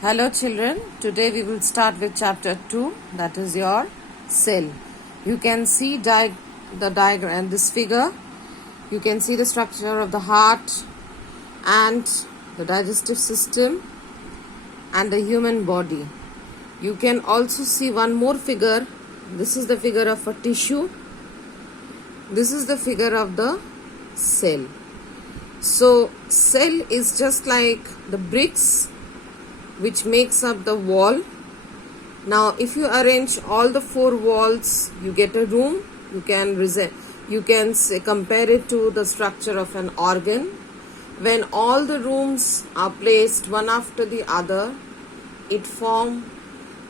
Hello children, today we will start with chapter 2, that is your cell. You can see the diagram, this figure. You can see the structure of the heart and the digestive system and the human body. You can also see one more figure. This is the figure of a tissue. This is the figure of the cell. So cell is just like the bricks which makes up the wall. Now if you arrange all the four walls, you get a room. You can compare it to the structure of an organ. When all the rooms are placed one after the other, it forms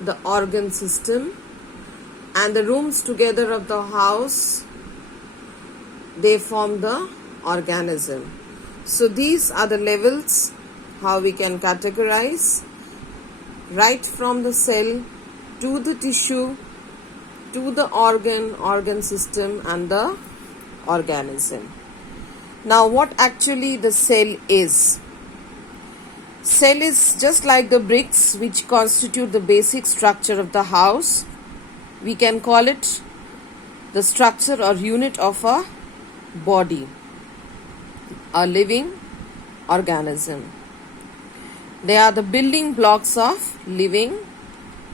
the organ system, and the rooms together of the house, they form the organism. So these are the levels how we can categorize, right from the cell to the tissue to the organ system and the organism. Now what actually the cell is? Cell is just like the bricks which constitute the basic structure of the house. We can call it the structure or unit of a body, a living organism. They are the building blocks of living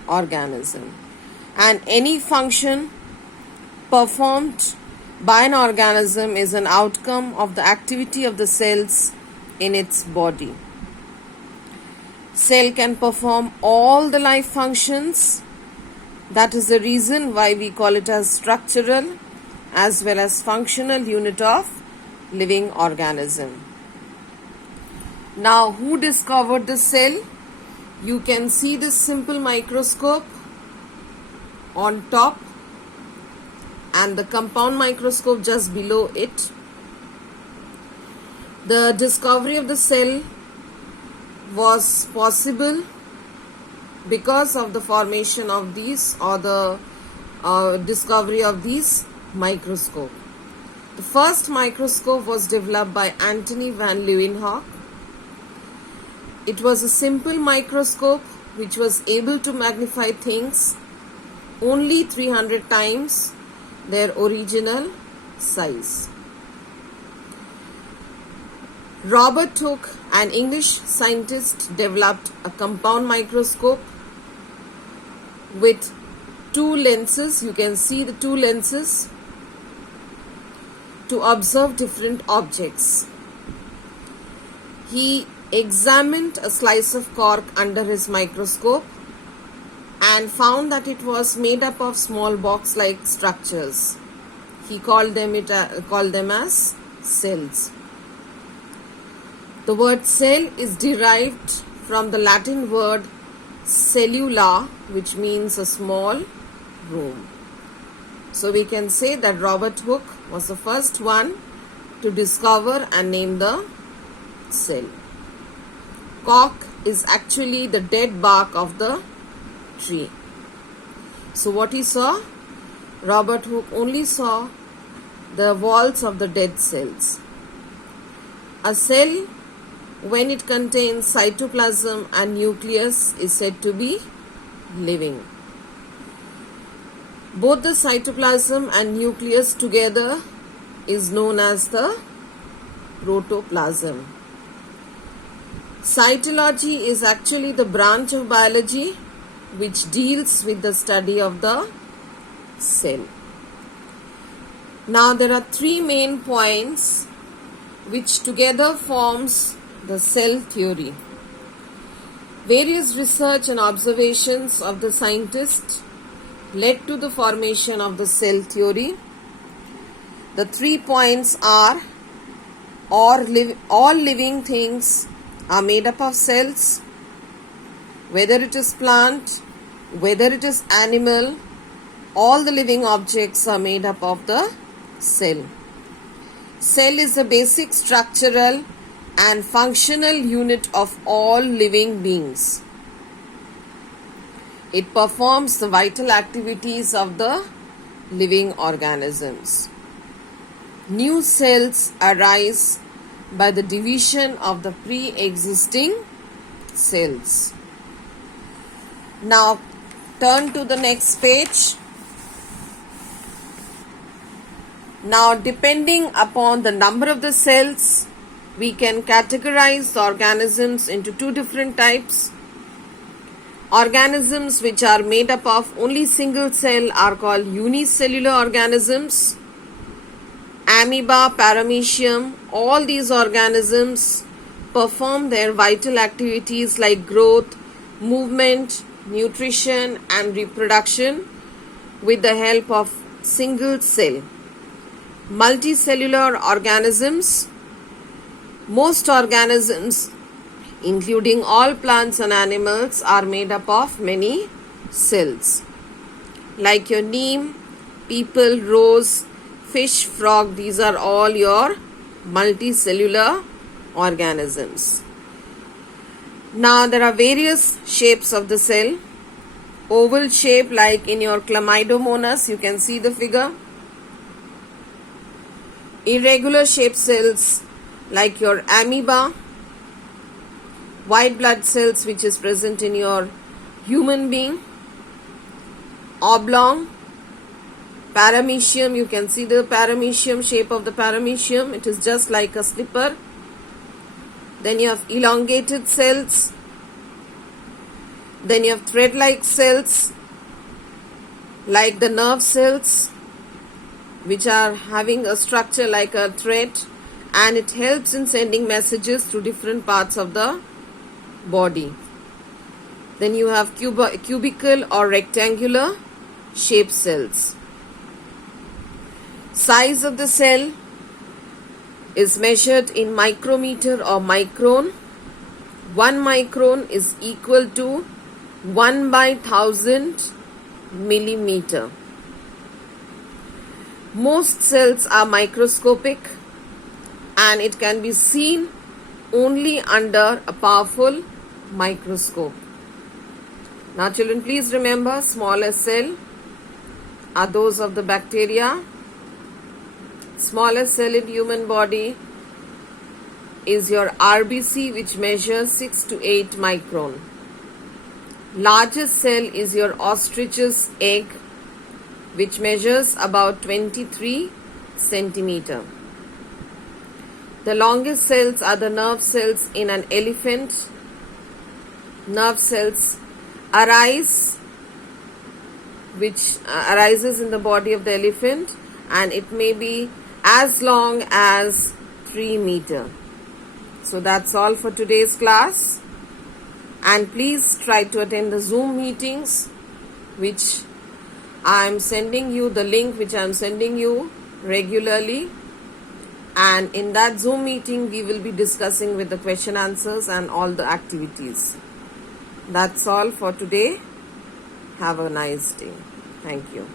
organism, and any function performed by an organism is an outcome of the activity of the cells in its body. Cell can perform all the life functions. That is the reason why we call it as structural as well as functional unit of living organism. Now, who discovered the cell? You can see this simple microscope on top and the compound microscope just below it. The discovery of the cell was possible because of the formation of these or the discovery of these microscope. The first microscope was developed by Antony van Leeuwenhoek. It was a simple microscope which was able to magnify things only 300 times their original size. Robert Hooke, an English scientist, developed a compound microscope with two lenses. You can see the two lenses to observe different objects. He examined a slice of cork under his microscope and found that it was made up of small box-like structures. He called them as cells. The word cell is derived from the Latin word cellula, which means a small room. So we can say that Robert Hooke was the first one to discover and name the cell. Cork is actually the dead bark of the tree. So what he saw? Robert Hooke only saw the walls of the dead cells. A cell, when it contains cytoplasm and nucleus, is said to be living. Both the cytoplasm and nucleus together is known as the protoplasm. Cytology is actually the branch of biology which deals with the study of the cell. Now there are three main points which together forms the cell theory. Various research and observations of the scientist led to the formation of the cell theory. The 3 points are all living things are made up of cells, whether it is plant, whether it is animal, all the living objects are made up of the cell. Cell is the basic structural and functional unit of all living beings. It performs the vital activities of the living organisms. New cells arise by the division of the pre-existing cells. Now turn to the next page. Now, depending upon the number of the cells, we can categorize the organisms into two different types. Organisms which are made up of only single cell are called unicellular organisms. Amoeba, paramecium, all these organisms perform their vital activities like growth, movement, nutrition and reproduction with the help of single cell. Multicellular organisms. Most organisms, including all plants and animals, are made up of many cells. Like your neem, people, rose, fish, frog, these are all your multicellular organisms. Now there are various shapes of the cell. Oval shape like in your Chlamydomonas, you can see the figure. Irregular shaped cells like your amoeba, white blood cells which is present in your human being, oblong, paramecium, you can see the paramecium shape of the paramecium, it is just like a slipper. Then you have elongated cells, then you have thread-like cells like the nerve cells, which are having a structure like a thread, and it helps in sending messages through different parts of the body. Then you have cubical or rectangular shaped cells. Size of the cell is measured in micrometer or micron. 1 micron is equal to 1/1000 millimeter. Most cells are microscopic and it can be seen only under a powerful microscope. Now children, please remember, smallest cell are those of the bacteria. Smallest cell in human body is your RBC, which measures 6 to 8 micron. Largest cell is your ostrich's egg, which measures about 23 centimeter. The longest cells are the nerve cells in an elephant. Nerve cells arises in the body of the elephant, and it may be as long as 3 meters. So that's all for today's class, and please try to attend the Zoom meetings which I am sending you, the link which I am sending you regularly, and in that Zoom meeting we will be discussing with the question answers and all the activities. That's all for today. Have a nice day. Thank you.